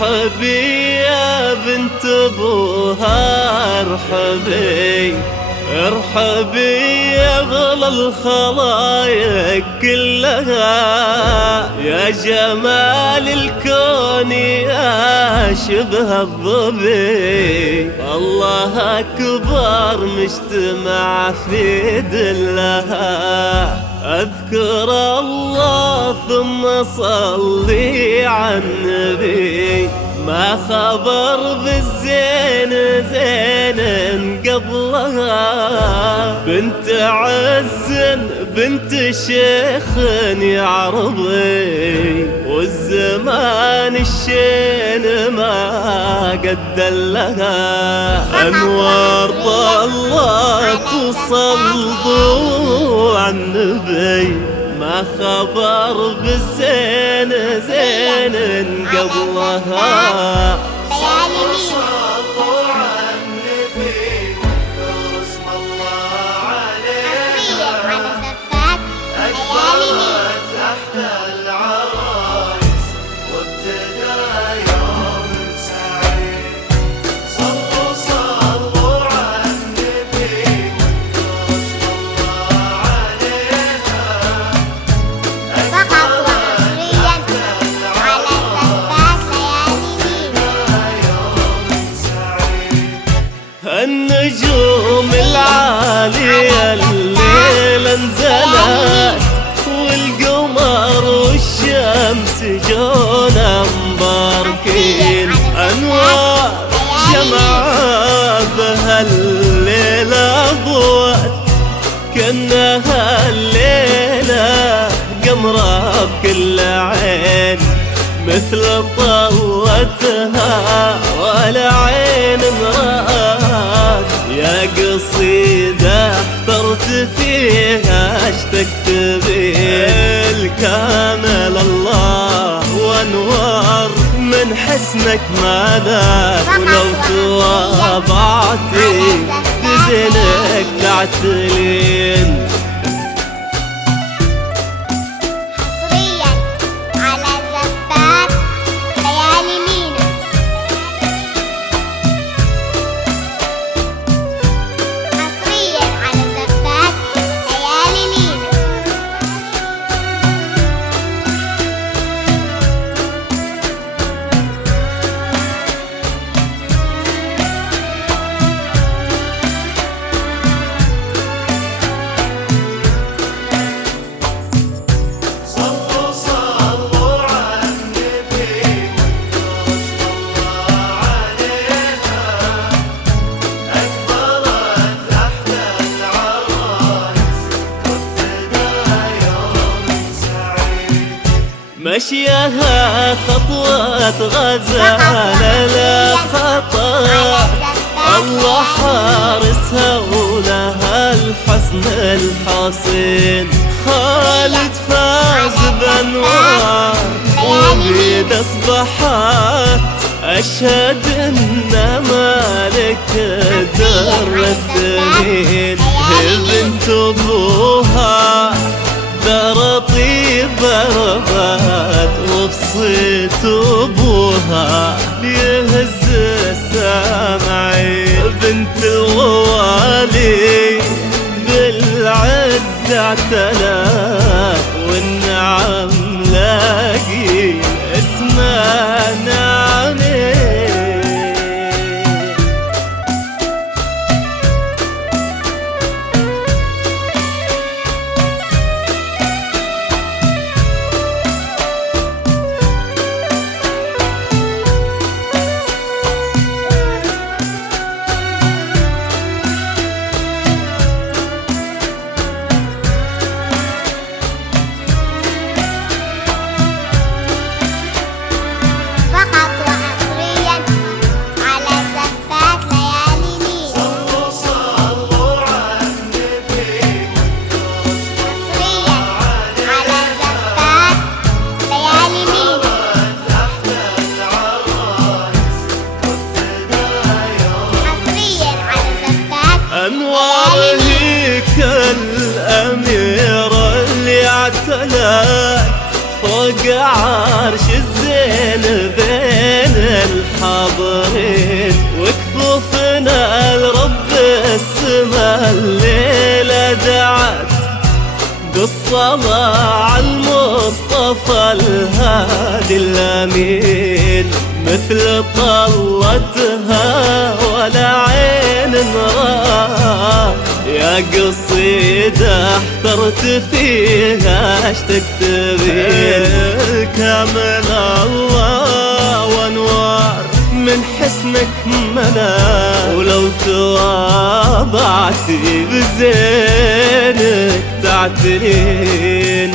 ارحبي يا بنت ابوها ارحبي، ارحبي يا اغلى الخلايق كلها، يا جمال الكون يا شبه الظبي، الله اكبر مجتمع في دلها، اذكر الله ثم صلي على النبي، ما خبر بالزين زين قبلها، بنت عز بنت شيخ يا عربي، والزمان الشين ما قد لها، انوار الله تصلوا على النبي، ما خبر بالزين زين قبلها. صلوا على النبي واذكروا اسم الله عليها، أكبرت تحت العرايس وابتدى يوم سعيد. صلوا على النبي واذكروا اسم الله عليها، فقط وحصريا على زفات ليالي. النجوم العالية الليلة انزلت، والقمر والشمس جونا مباركين، أنوار شمعة بهالليلة ضوت، كأنها الليلة قمرة بكل عين، مثل طوتها ولا عين مرات، يا قصيدة احترت فيها اشتقت بالكامل الله، وانوار من حسنك ما ذاك، ولو تواضعتي بزينك تعتلين. حصريا على زفات ليالي مينا. حصريا على زفات ليالي مينا. صلوا على النبي واذكروا اسم الله عليها، أكبرت تحت العرايس وابتدى يوم سعيد. مشيها خطوة غزالة لا خطأ، الله حارسها ولها الحسن الحصين، خالد فاز بانوار وبيد اصبحت، اشهد ان مالك در الدليل، هي بنت ابوها دار طيب ربات، وبصيت ابوها يهز السامعين، بنت الغوالي بالعز اعتلت، والنعم لاقي اسمها نعمين. الليلة دعت بالصلاة على المصطفى الهادي الأمين، مثل طلتها ولا عين راه، يا قصيدة احترت فيها اش تكتبين. كامل الله وانوار من حسنك ملا، ولو تواضعتي بزينك تعترين.